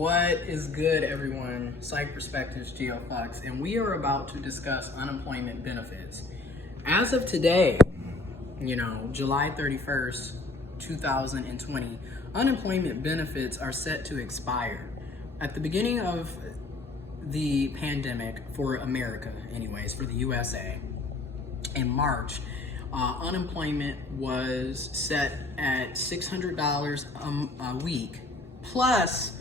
What is good, everyone? Psych Perspectives, giofvcks, and we are about to discuss unemployment benefits. As of today, July 31st, 2020, unemployment benefits are set to expire. At the beginning of the pandemic, for America anyways, for the USA, in March, unemployment was set at $600 a week, plus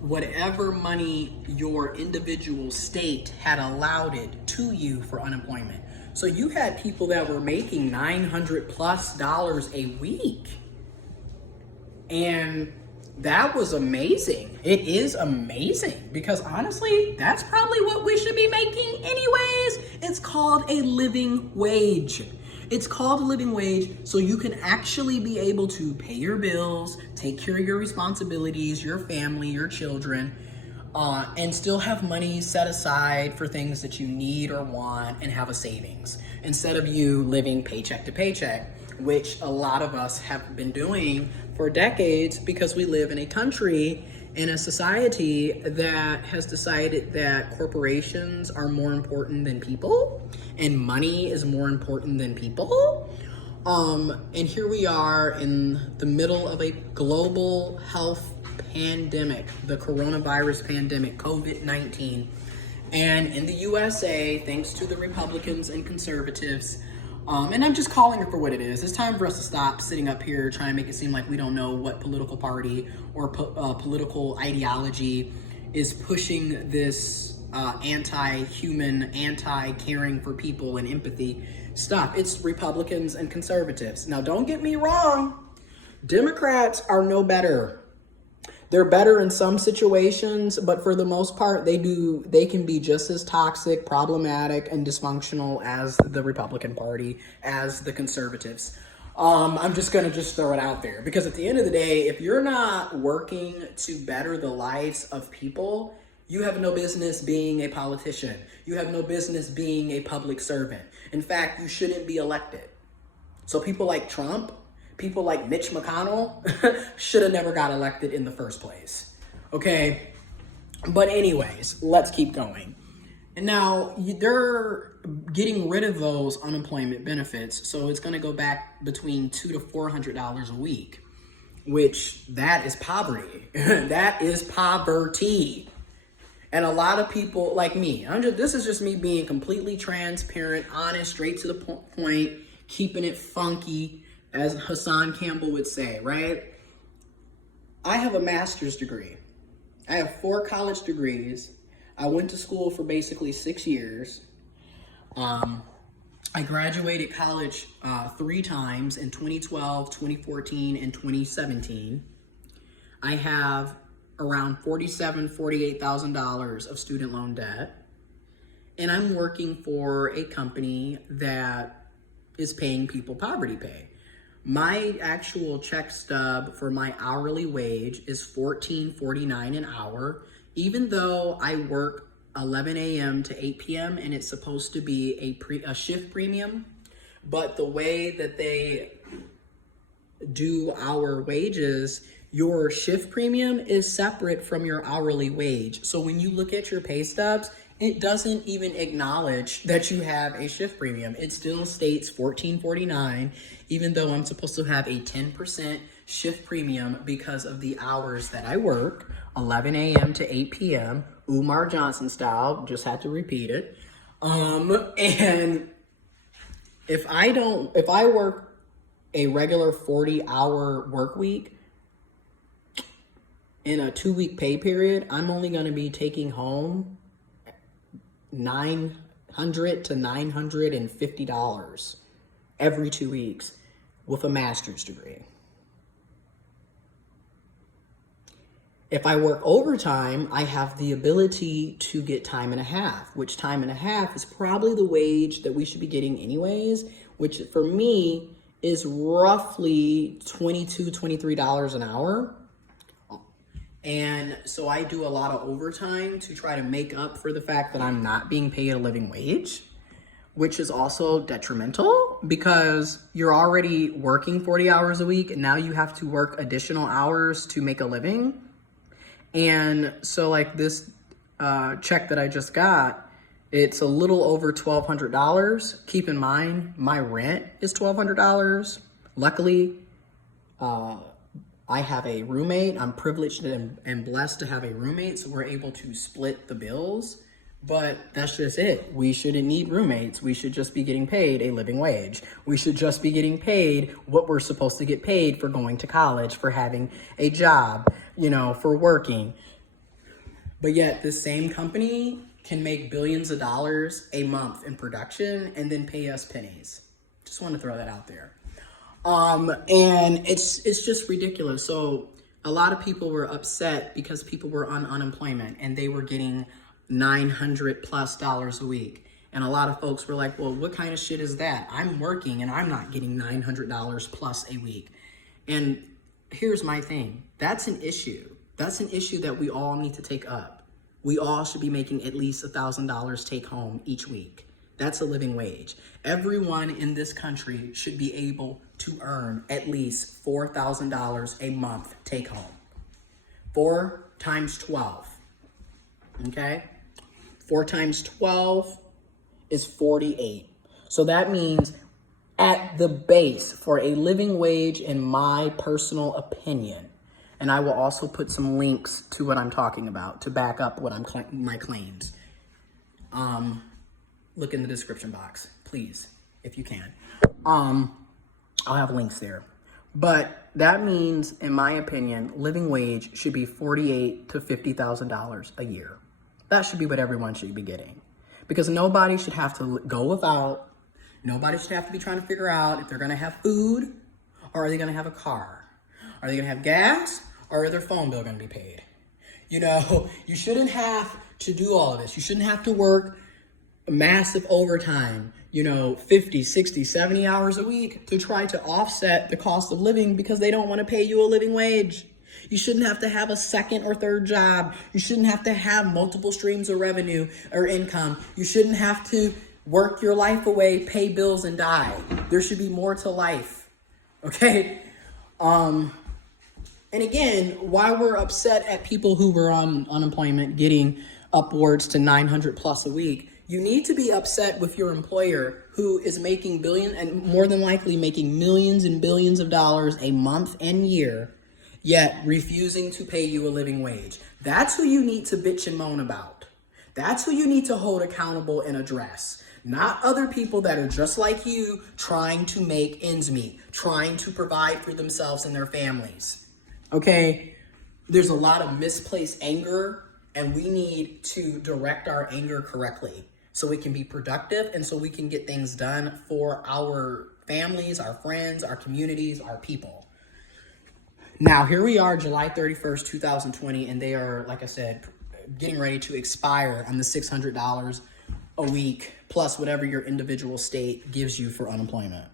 whatever money your individual state had allowed it to you for unemployment. So you had people that were making $900+ a week. And that was amazing. It is amazing because honestly, that's probably what we should be making anyways. It's called a living wage. It's called a living wage so you can actually be able to pay your bills, take care of your responsibilities, your family, your children, and still have money set aside for things that you need or want and have a savings instead of you living paycheck to paycheck, which a lot of us have been doing for decades because we live in a country, in a society that has decided that corporations are more important than people and money is more important than people. And here we are in the middle of a global health pandemic, the coronavirus pandemic, COVID-19. And in the USA, thanks to the Republicans and conservatives, and I'm just calling it for what it is. It's time for us to stop sitting up here trying to make it seem like we don't know what political party or political ideology is pushing this anti-human, anti-caring for people and empathy stuff. It's Republicans and conservatives. Now, don't get me wrong. Democrats are no better. They're better in some situations, but for the most part, they can be just as toxic, problematic, and dysfunctional as the Republican Party, as the conservatives. I'm just gonna throw it out there because at the end of the day, if you're not working to better the lives of people, you have no business being a politician. You have no business being a public servant. In fact, you shouldn't be elected. So people like Trump, people like Mitch McConnell should have never got elected in the first place. Okay? But anyways, let's keep going. And now they're getting rid of those unemployment benefits. So it's going to go back between $200 to $400 a week, which that is poverty. That is poverty. And a lot of people like me, this is just me being completely transparent, honest, straight to the point, keeping it funky, as Hassan Campbell would say, right? I have a master's degree. I have 4 college degrees. I went to school for basically 6 years. I graduated college 3 times in 2012, 2014, and 2017. I have around $47,000 of student loan debt. And I'm working for a company that is paying people poverty pay. My actual check stub for my hourly wage is $14.49 an hour, even though I work 11 a.m. to 8 p.m. and it's supposed to be a shift premium. But the way that they do our wages, your shift premium is separate from your hourly wage. So when you look at your pay stubs, it doesn't even acknowledge that you have a shift premium. It still states $14.49, even though I'm supposed to have a 10% shift premium because of the hours that I work, 11 a.m. to 8 p.m., Umar Johnson style, just had to repeat it. And if I work a regular 40-hour work week in a 2-week pay period, I'm only going to be taking home $900 to $950 every 2 weeks with a master's degree. If I work overtime, I have the ability to get time and a half, which time and a half is probably the wage that we should be getting anyways, which for me is roughly $22, $23 an hour. And so I do a lot of overtime to try to make up for the fact that I'm not being paid a living wage, which is also detrimental because you're already working 40 hours a week and now you have to work additional hours to make a living. And so like this check that I just got, it's a little over $1,200. Keep in mind, my rent is $1,200. Luckily, I have a roommate. I'm privileged and blessed to have a roommate, so we're able to split the bills. But that's just it. We shouldn't need roommates. We should just be getting paid a living wage. We should just be getting paid what we're supposed to get paid for going to college, for having a job, for working. But yet this same company can make billions of dollars a month in production and then pay us pennies. Just want to throw that out there. And it's just ridiculous. So a lot of people were upset because people were on unemployment and they were getting $900+ a week. And a lot of folks were like, well, what kind of shit is that? I'm working and I'm not getting $900+ a week. And here's my thing. That's an issue. That's an issue that we all need to take up. We all should be making at least $1,000 take home each week. That's a living wage. Everyone in this country should be able to earn at least $4,000 a month take home. 4 times 12. Okay? 4 times 12 is 48. So that means at the base for a living wage, in my personal opinion, and I will also put some links to what I'm talking about to back up what my claims. Look in the description box, please, if you can. I'll have links there. But that means, in my opinion, living wage should be $48,000 to $50,000 a year. That should be what everyone should be getting. Because nobody should have to go without. Nobody should have to be trying to figure out if they're going to have food or are they going to have a car. Are they going to have gas or are their phone bill going to be paid? You shouldn't have to do all of this. You shouldn't have to work massive overtime, 50, 60, 70 hours a week to try to offset the cost of living because they don't want to pay you a living wage. You shouldn't have to have a second or third job. You shouldn't have to have multiple streams of revenue or income. You shouldn't have to work your life away, pay bills, and die. There should be more to life. Okay? And again, why we're upset at people who were on unemployment getting upwards to $900+ a week, you need to be upset with your employer who is making billions and more than likely making millions and billions of dollars a month and year, yet refusing to pay you a living wage. That's who you need to bitch and moan about. That's who you need to hold accountable and address. Not other people that are just like you, trying to make ends meet, trying to provide for themselves and their families. Okay? There's a lot of misplaced anger, and we need to direct our anger correctly so it can be productive and so we can get things done for our families, our friends, our communities, our people. Now, here we are, July 31st, 2020, and they are, like I said, getting ready to expire on the $600 a week plus whatever your individual state gives you for unemployment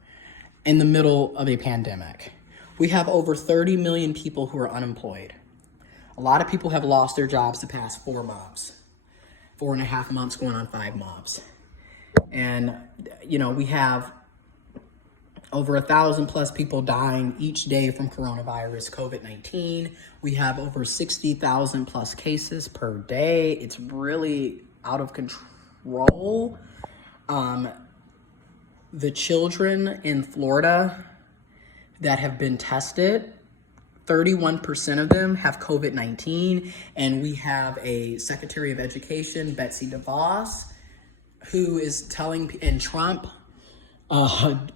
in the middle of a pandemic. We have over 30 million people who are unemployed. A lot of people have lost their jobs the past 4 months, 4.5 months going on 5 months. And, we have over 1,000+ people dying each day from coronavirus, COVID-19. We have over 60,000+ cases per day. It's really out of control. The children in Florida that have been tested, 31% of them have COVID-19. And we have a Secretary of Education, Betsy DeVos, who is telling, and Trump,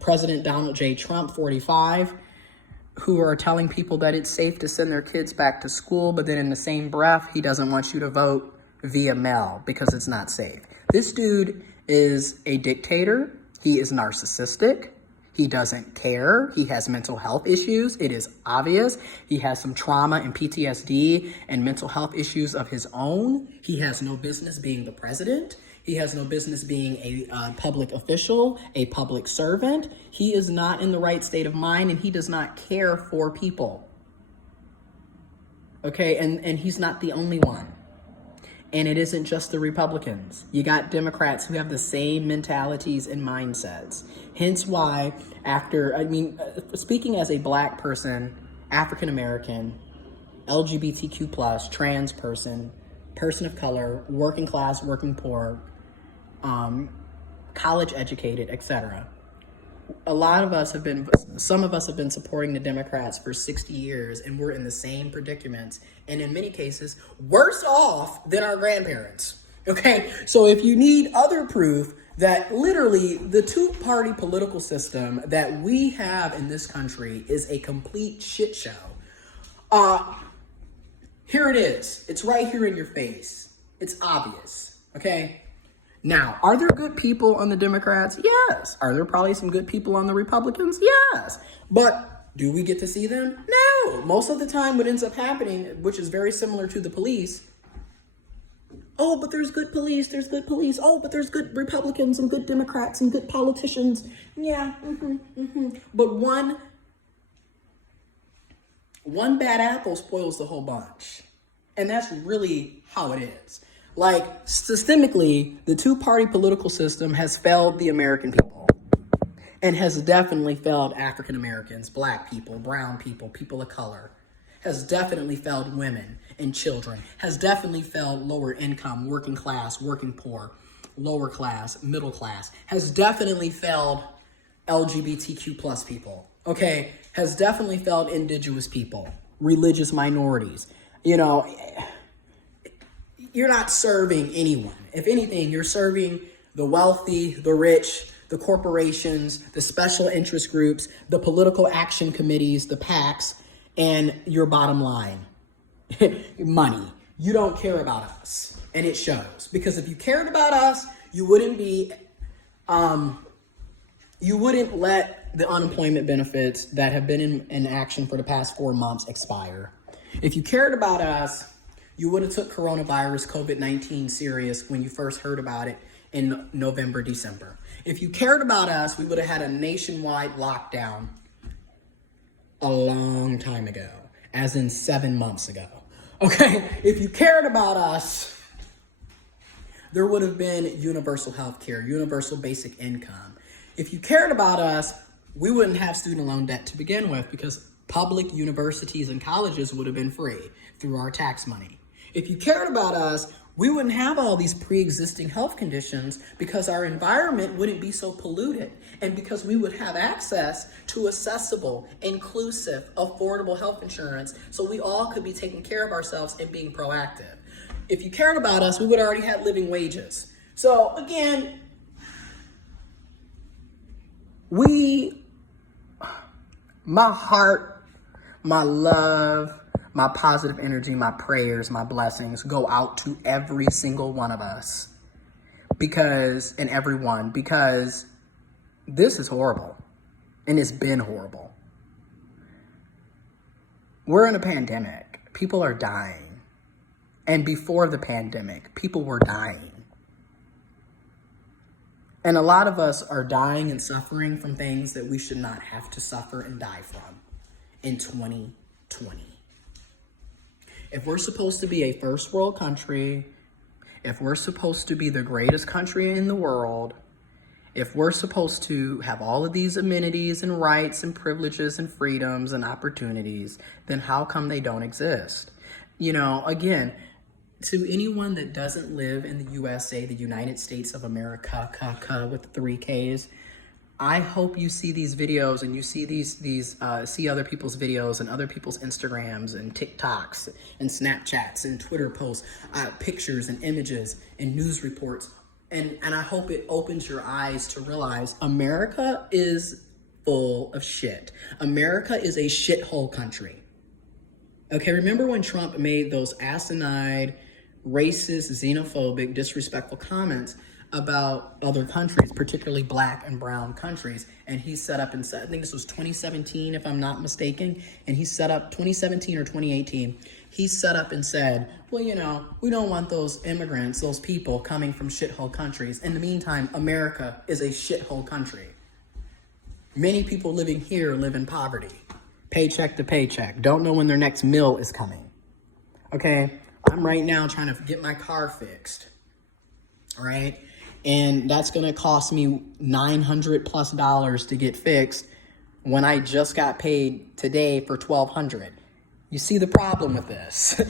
President Donald J. Trump, 45, who are telling people that it's safe to send their kids back to school, but then in the same breath, he doesn't want you to vote via mail because it's not safe. This dude is a dictator. He is narcissistic. He doesn't care. He has mental health issues. It is obvious. He has some trauma and PTSD and mental health issues of his own. He has no business being the president. He has no business being a public official, a public servant. He is not in the right state of mind, and he does not care for people. Okay, and he's not the only one. And it isn't just the Republicans. You got Democrats who have the same mentalities and mindsets. Hence why speaking as a Black person, African American, LGBTQ plus, trans person, person of color, working class, working poor, college educated, etc. Some of us have been supporting the Democrats for 60 years, and we're in the same predicaments, and in many cases, worse off than our grandparents. Okay, so if you need other proof that literally the two-party political system that we have in this country is a complete shit show, here it is. It's right here in your face. It's obvious, okay? Now, are there good people on the Democrats? Yes. Are there probably some good people on the Republicans? Yes. But do we get to see them? No. Most of the time what ends up happening, which is very similar to the police, oh, but there's good police, there's good police. Oh, but there's good Republicans and good Democrats and good politicians. Yeah, But one bad apple spoils the whole bunch. And that's really how it is. Like, systemically, the two-party political system has failed the American people and has definitely failed African Americans, black people, brown people, people of color, has definitely failed women and children, has definitely failed lower income, working class, working poor, lower class, middle class, has definitely failed LGBTQ plus people, okay, has definitely failed indigenous people, religious minorities. You know, you're not serving anyone. If anything, you're serving the wealthy, the rich, the corporations, the special interest groups, the political action committees, the PACs, and your bottom line, money. You don't care about us, and it shows. Because if you cared about us, you wouldn't let the unemployment benefits that have been in action for the past 4 months expire. If you cared about us, you would have took coronavirus, COVID-19 serious when you first heard about it in November, December. If you cared about us, we would have had a nationwide lockdown a long time ago, as in 7 months ago. Okay, if you cared about us, there would have been universal health care, universal basic income. If you cared about us, we wouldn't have student loan debt to begin with because public universities and colleges would have been free through our tax money. If you cared about us, we wouldn't have all these pre-existing health conditions because our environment wouldn't be so polluted and because we would have access to accessible, inclusive, affordable health insurance so we all could be taking care of ourselves and being proactive. If you cared about us, we would already have living wages. So again, my heart, my love, my positive energy, my prayers, my blessings go out to every single one of us because this is horrible and it's been horrible. We're in a pandemic. People are dying. And before the pandemic, people were dying. And a lot of us are dying and suffering from things that we should not have to suffer and die from in 2020. If we're supposed to be a first world country, if we're supposed to be the greatest country in the world, if we're supposed to have all of these amenities and rights and privileges and freedoms and opportunities, then how come they don't exist? You know, again, to anyone that doesn't live in the USA, the United States of America, with 3 Ks, I hope you see these videos and you see see other people's videos and other people's Instagrams and TikToks and Snapchats and Twitter posts, pictures and images and news reports. And I hope it opens your eyes to realize America is full of shit. America is a shithole country. Okay, remember when Trump made those asinine, racist, xenophobic, disrespectful comments about other countries, particularly black and brown countries, and he set up and said, I think this was 2017 if I'm not mistaken, and he set up 2017 or 2018, he set up and said, well, you know, we don't want those immigrants, those people coming from shithole countries. In the meantime, America is a shithole country. Many people living here live in poverty, paycheck to paycheck, don't know when their next meal is coming. Okay, I'm right now trying to get my car fixed, all right? And that's gonna cost me $900+ to get fixed when I just got paid today for $1,200. You see the problem with this.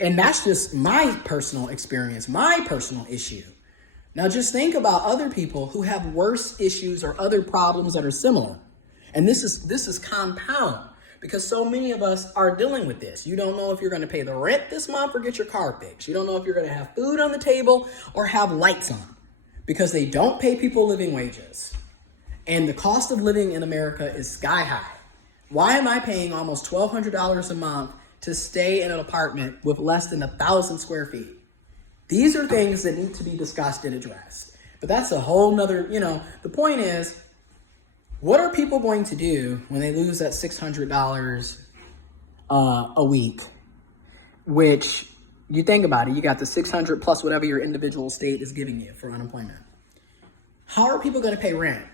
And that's just my personal experience, my personal issue. Now just think about other people who have worse issues or other problems that are similar. And this is compound because so many of us are dealing with this. You don't know if you're going to pay the rent this month or get your car fixed. You don't know if you're going to have food on the table or have lights on because they don't pay people living wages. And the cost of living in America is sky high. Why am I paying almost $1,200 a month to stay in an apartment with less than 1,000 square feet? These are things that need to be discussed and addressed. But that's a whole nother, the point is, what are people going to do when they lose that $600 a week? Which, you think about it, you got the 600 plus whatever your individual state is giving you for unemployment. How are people going to pay rent,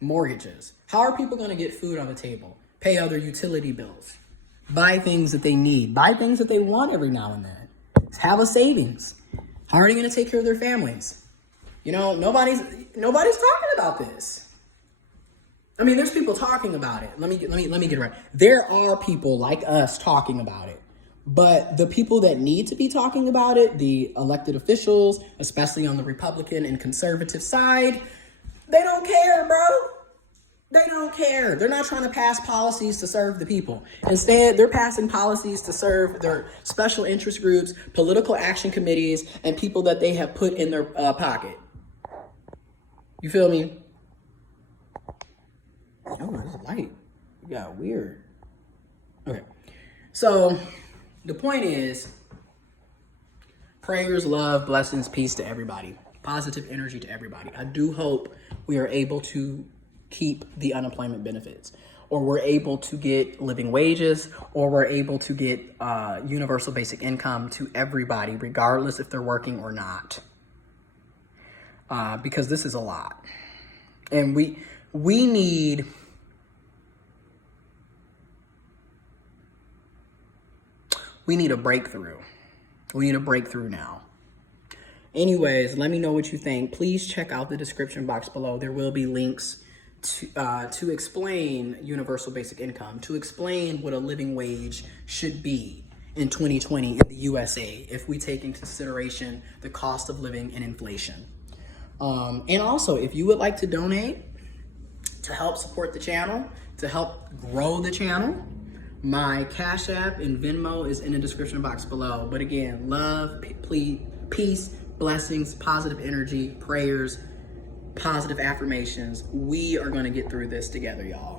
mortgages? How are people going to get food on the table, pay other utility bills, buy things that they need, buy things that they want every now and then, have a savings? How are they going to take care of their families? Nobody's talking about this. I mean, there's people talking about it. Let me get it right. There are people like us talking about it. But the people that need to be talking about it, the elected officials, especially on the Republican and conservative side, they don't care, bro. They don't care. They're not trying to pass policies to serve the people. Instead, they're passing policies to serve their special interest groups, political action committees, and people that they have put in their pocket. You feel me? Oh, this light. It got weird. Okay. So, the point is, prayers, love, blessings, peace to everybody. Positive energy to everybody. I do hope we are able to keep the unemployment benefits, or we're able to get living wages, or we're able to get universal basic income to everybody, regardless if they're working or not. Because this is a lot. And we need a breakthrough. We need a breakthrough now. Anyways, let me know what you think. Please check out the description box below. There will be links to explain universal basic income, to explain what a living wage should be in 2020 in the USA if we take into consideration the cost of living and inflation. And also, if you would like to donate to help support the channel, to help grow the channel, my Cash App and Venmo is in the description box below. But again, love, peace, blessings, positive energy, prayers, positive affirmations. We are going to get through this together, y'all.